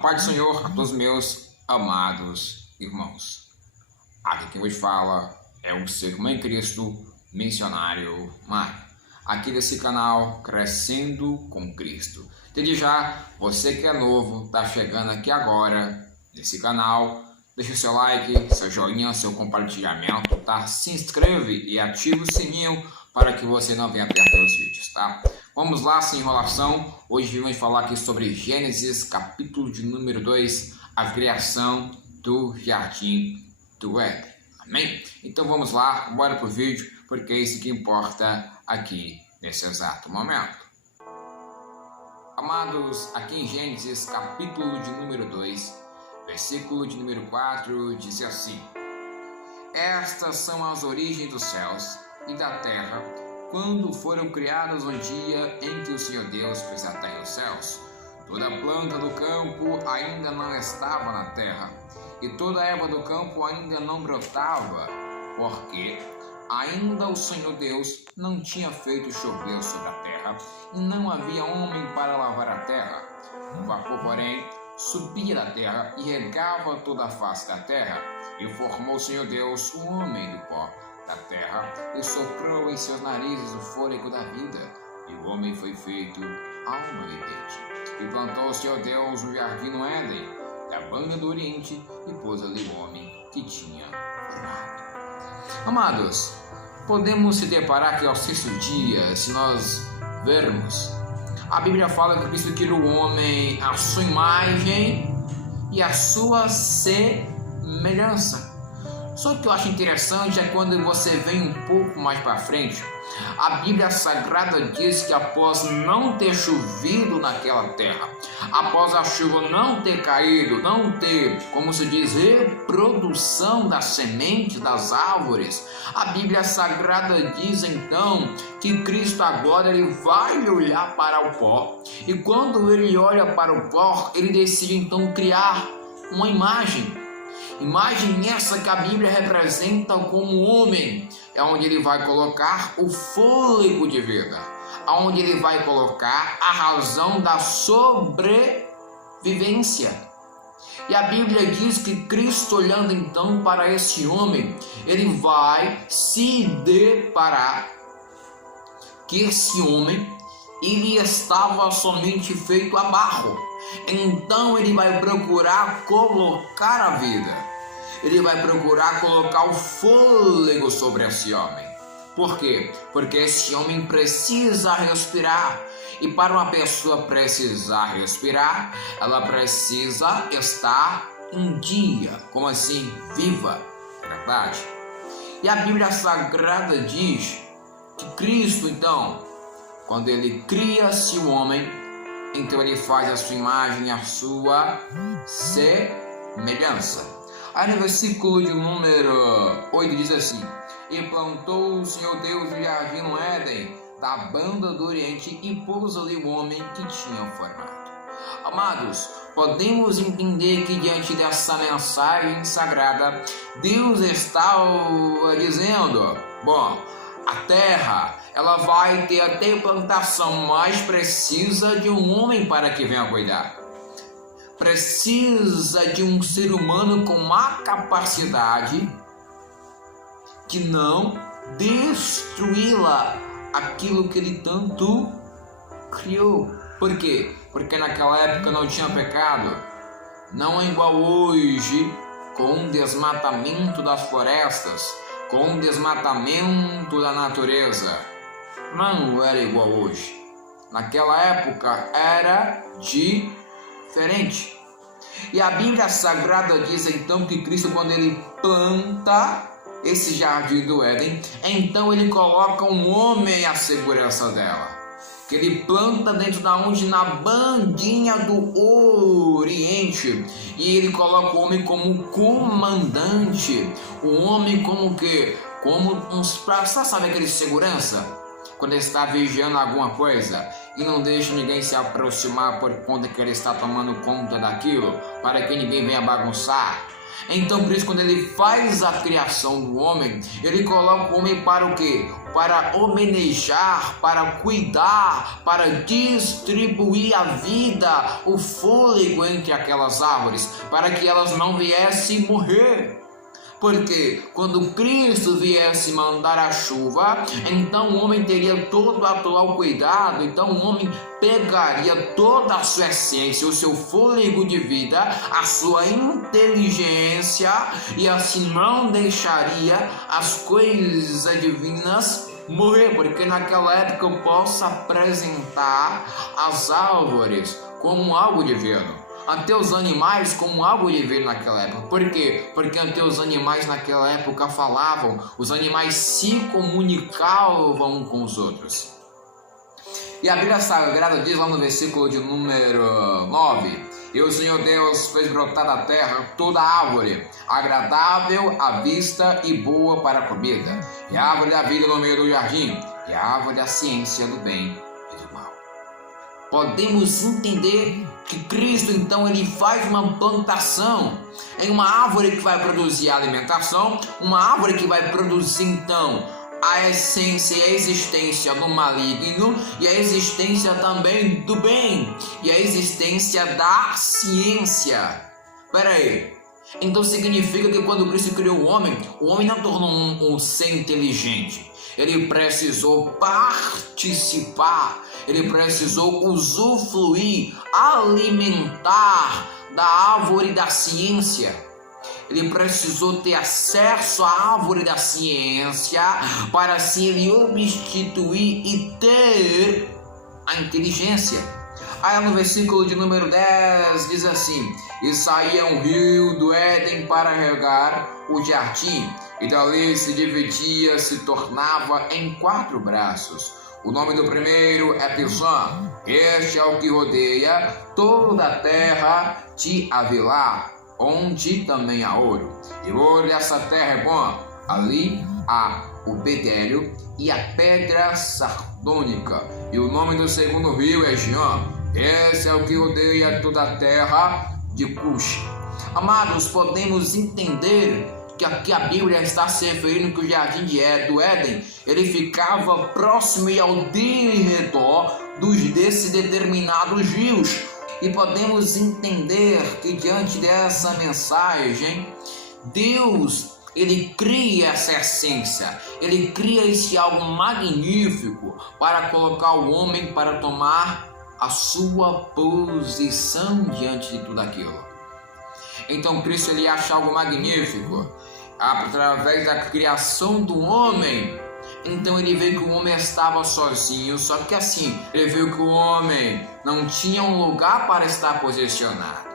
Pai do Senhor, a todos meus amados irmãos. Aqui quem vos fala é o seu irmão em Cristo, missionário Mário. Aqui desse canal, Crescendo com Cristo. Desde já, você que é novo, está chegando aqui agora nesse canal, deixa o seu like, seu joinha, seu compartilhamento, tá? Se inscreve e ativa o sininho para que você não venha perder os vídeos, tá? Vamos lá, sem enrolação. Hoje vamos falar aqui sobre Gênesis, capítulo de número 2, a criação do Jardim do Éden. Amém? Então vamos lá, bora pro vídeo, porque é isso que importa aqui nesse exato momento. Amados, aqui em Gênesis, capítulo de número 2, versículo de número 4, diz assim: Estas são as origens dos céus e da terra, quando foram criados um dia em que o Senhor Deus fez a terra e os céus. Toda a planta do campo ainda não estava na terra, e toda a erva do campo ainda não brotava, porque ainda o Senhor Deus não tinha feito chover sobre a terra, e não havia homem para lavar a terra. O vapor, porém, subia da terra e regava toda a face da terra, e formou o Senhor Deus o homem do pó da terra, e soprou em seus narizes o fôlego da vida, e o homem foi feito alma vivente. E plantou o Senhor Deus um jardim no Éden, da banda do Oriente, e pôs ali o homem que tinha formado. Amados, podemos se deparar que ao sexto dia, se nós vermos, a Bíblia fala que Cristo criou o homem à sua imagem e à sua semelhança. Só que eu acho interessante é quando você vem um pouco mais para frente, a Bíblia Sagrada diz que após não ter chovido naquela terra, após a chuva não ter caído, não ter, como se diz, reprodução da semente das árvores, a Bíblia Sagrada diz então que Cristo agora ele vai olhar para o pó, e quando ele olha para o pó, ele decide então criar uma imagem essa que a Bíblia representa como homem, é onde ele vai colocar o fôlego de vida, onde ele vai colocar a razão da sobrevivência. E a Bíblia diz que Cristo, olhando então para esse homem, ele vai se deparar que esse homem, ele estava somente feito a barro. Então ele vai procurar colocar a vida, ele vai procurar colocar o fôlego sobre esse homem. Por quê? Porque esse homem precisa respirar, e para uma pessoa precisar respirar, ela precisa estar em dia, como assim? Viva, verdade? E a Bíblia Sagrada diz que Cristo então, quando ele cria-se o homem, então ele faz a sua imagem e a sua semelhança. Aí no versículo de número 8 diz assim: E plantou o Senhor Deus o jardim no Éden, da banda do Oriente, e pôs ali o homem que tinha formado. Amados, podemos entender que diante dessa mensagem sagrada, Deus está dizendo: bom, a terra, ela vai ter até plantação, mas precisa de um homem para que venha cuidar. Precisa de um ser humano com uma capacidade de não destruí-la, aquilo que ele tanto criou. Por quê? Porque naquela época não tinha pecado. Não é igual hoje, com o desmatamento das florestas, com o desmatamento da natureza. Não era igual hoje. Naquela época era diferente. E a Bíblia Sagrada diz então que Cristo, quando ele planta esse jardim do Éden, então ele coloca um homem à segurança dela, que ele planta dentro da onde? Na bandinha do Oriente, e ele coloca o homem como comandante, o homem como que? Como sabe aquele segurança? Quando ele está vigiando alguma coisa e não deixa ninguém se aproximar por conta que ele está tomando conta daquilo, para que ninguém venha bagunçar. Então Cristo, quando ele faz a criação do homem, ele coloca o homem para o quê? Para homenagear, para cuidar, para distribuir a vida, o fôlego entre aquelas árvores, para que elas não viessem morrer. Porque quando Cristo viesse mandar a chuva, então o homem teria todo o atual cuidado, então o homem pegaria toda a sua essência, o seu fôlego de vida, a sua inteligência, e assim não deixaria as coisas divinas morrer, porque naquela época eu posso apresentar as árvores como algo divino, até os animais como algo divino naquela época. Por quê? Porque até os animais naquela época falavam, os animais se comunicavam com os outros. E a Bíblia Sagrada diz lá no versículo de número 9: e o Senhor Deus fez brotar da terra toda árvore, agradável à vista e boa para a comida, e a árvore da vida no meio do jardim, e a árvore da ciência do bem e do mal. Podemos entender que Cristo, então, ele faz uma plantação em uma árvore que vai produzir a alimentação, uma árvore que vai produzir, então, a essência e a existência do maligno, e a existência também do bem, e a existência da ciência. Peraí, então significa que quando Cristo criou o homem não tornou um ser inteligente. Ele precisou participar, ele precisou usufruir, alimentar da árvore da ciência. Ele precisou ter acesso à árvore da ciência para assim ele substituir e ter a inteligência. Aí no versículo de número 10 diz assim: e saía um rio do Éden para regar o jardim, e dali se dividia, se tornava em 4 braços. O nome do primeiro é Pisã. Este é o que rodeia toda a terra de Havilá, onde também há ouro. E o ouro dessa terra é bom. Ali há o bedélio e a pedra sardônica. E o nome do segundo rio é Gion. Esse é o que rodeia toda a terra de Cush. Amados, podemos entender que aqui a Bíblia está se referindo que o jardim do Éden, ele ficava próximo e ao redor desses determinados rios. E podemos entender que diante dessa mensagem, Deus, ele cria essa essência, ele cria esse algo magnífico para colocar o homem para tomar a sua posição diante de tudo aquilo. Então Cristo, ele acha algo magnífico através da criação do homem. Então ele vê que o homem estava sozinho, só que assim, ele viu que o homem não tinha um lugar para estar posicionado.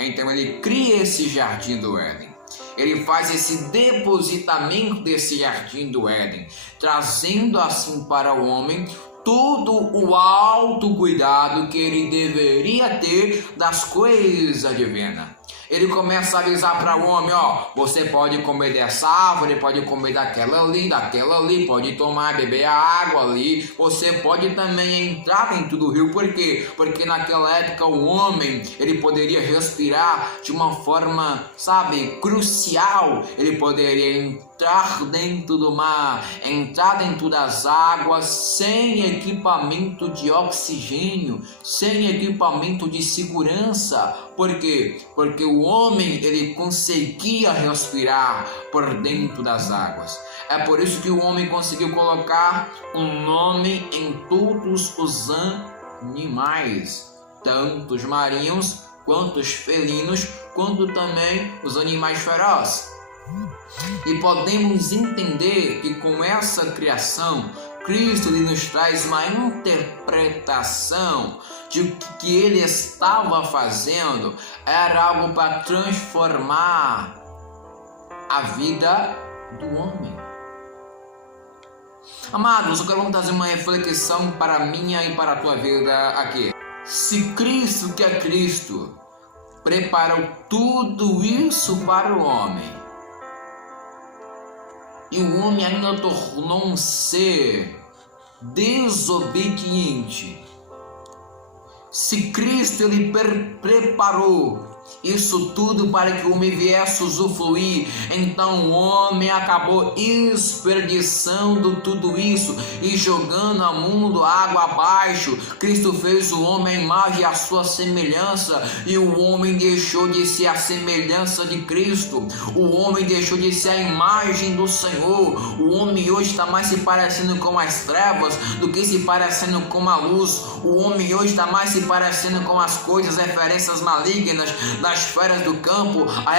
Então ele cria esse jardim do Éden. Ele faz esse depositamento desse jardim do Éden, trazendo assim para o homem todo o autocuidado que ele deveria ter das coisas divinas. Ele começa a avisar para o homem: ó, você pode comer dessa árvore, pode comer daquela ali, pode tomar, beber a água ali, você pode também entrar dentro do rio. Por quê? Porque naquela época o homem, ele poderia respirar de uma forma, crucial. Ele poderia entrar dentro do mar, entrar dentro das águas, sem equipamento de oxigênio, sem equipamento de segurança. Por quê? Porque o homem, ele conseguia respirar por dentro das águas. É por isso que o homem conseguiu colocar um nome em todos os animais, tanto os marinhos, quanto os felinos, quanto também os animais ferozes. E podemos entender que com essa criação, Cristo nos traz uma interpretação de que ele estava fazendo era algo para transformar a vida do homem. Amados, eu quero trazer uma reflexão para a minha e para a tua vida aqui. Se Cristo, que é Cristo, preparou tudo isso para o homem, e o homem ainda tornou um ser desobediente, se Cristo, ele preparou Isso tudo para que o homem viesse usufruir. Então o homem acabou desperdiçando tudo isso e jogando ao mundo água abaixo. Cristo fez o homem à imagem e à sua semelhança, e o homem deixou de ser a semelhança de Cristo. O homem deixou de ser a imagem do Senhor. O homem hoje está mais se parecendo com as trevas do que se parecendo com a luz. O homem hoje está mais se parecendo com as coisas, referências malignas das esferas do campo, a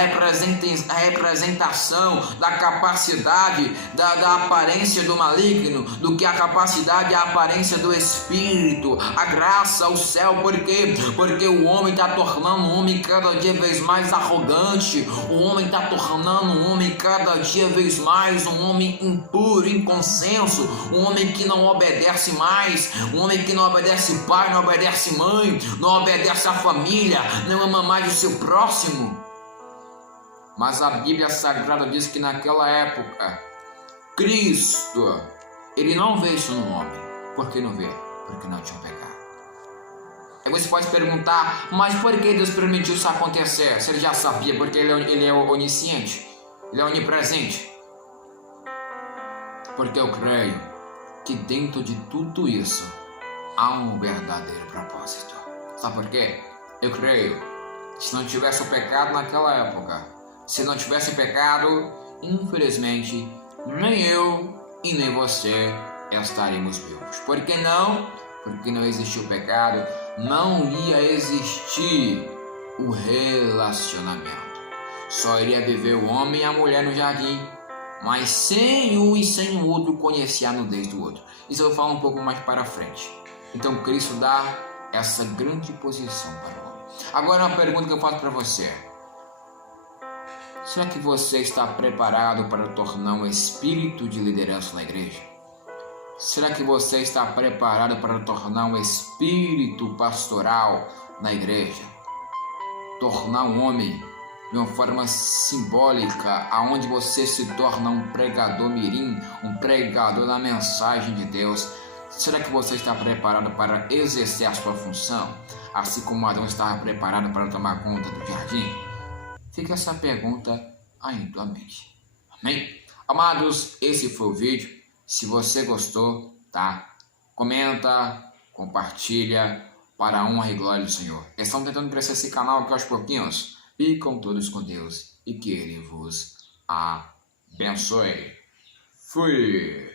representação da capacidade da aparência do maligno, do que a capacidade e a aparência do espírito, a graça, o céu. Por quê? Porque o homem está tornando o homem cada dia vez mais arrogante. O homem está tornando o homem cada dia vez mais um homem impuro, inconsenso, um homem que não obedece mais, um homem que não obedece pai, não obedece mãe, não obedece a família, não ama mais o seu próximo. Mas a Bíblia Sagrada diz que naquela época Cristo, ele não vê isso no homem. Por que não vê? Porque não tinha pecado. Aí você pode perguntar, mas por que Deus permitiu isso acontecer? Se ele já sabia, porque ele é onisciente, ele é onipresente. Porque eu creio que dentro de tudo isso há um verdadeiro propósito. Sabe por quê? Eu creio que se não tivesse o pecado naquela época, se não tivesse pecado, infelizmente, nem eu e nem você estaríamos vivos. Por que não? Porque não existiu o pecado, não ia existir o relacionamento. Só iria viver o homem e a mulher no jardim, mas sem um e sem o outro conhecer a nudez do outro. Isso eu vou falar um pouco mais para frente. Então Cristo dá essa grande posição para o homem. Agora uma pergunta que eu faço para você. Será que você está preparado para tornar um espírito de liderança na igreja? Será que você está preparado para tornar um espírito pastoral na igreja? Tornar um homem de uma forma simbólica, aonde você se torna um pregador mirim, um pregador da mensagem de Deus. Será que você está preparado para exercer a sua função, assim como Adão estava preparado para tomar conta do jardim? Fica essa pergunta aí em tua mente. Amém? Amados, esse foi o vídeo. Se você gostou, tá? Comenta, compartilha, para a honra e glória do Senhor. Estamos tentando crescer esse canal aqui aos pouquinhos. Fiquem todos com Deus e que Ele vos abençoe. Fui!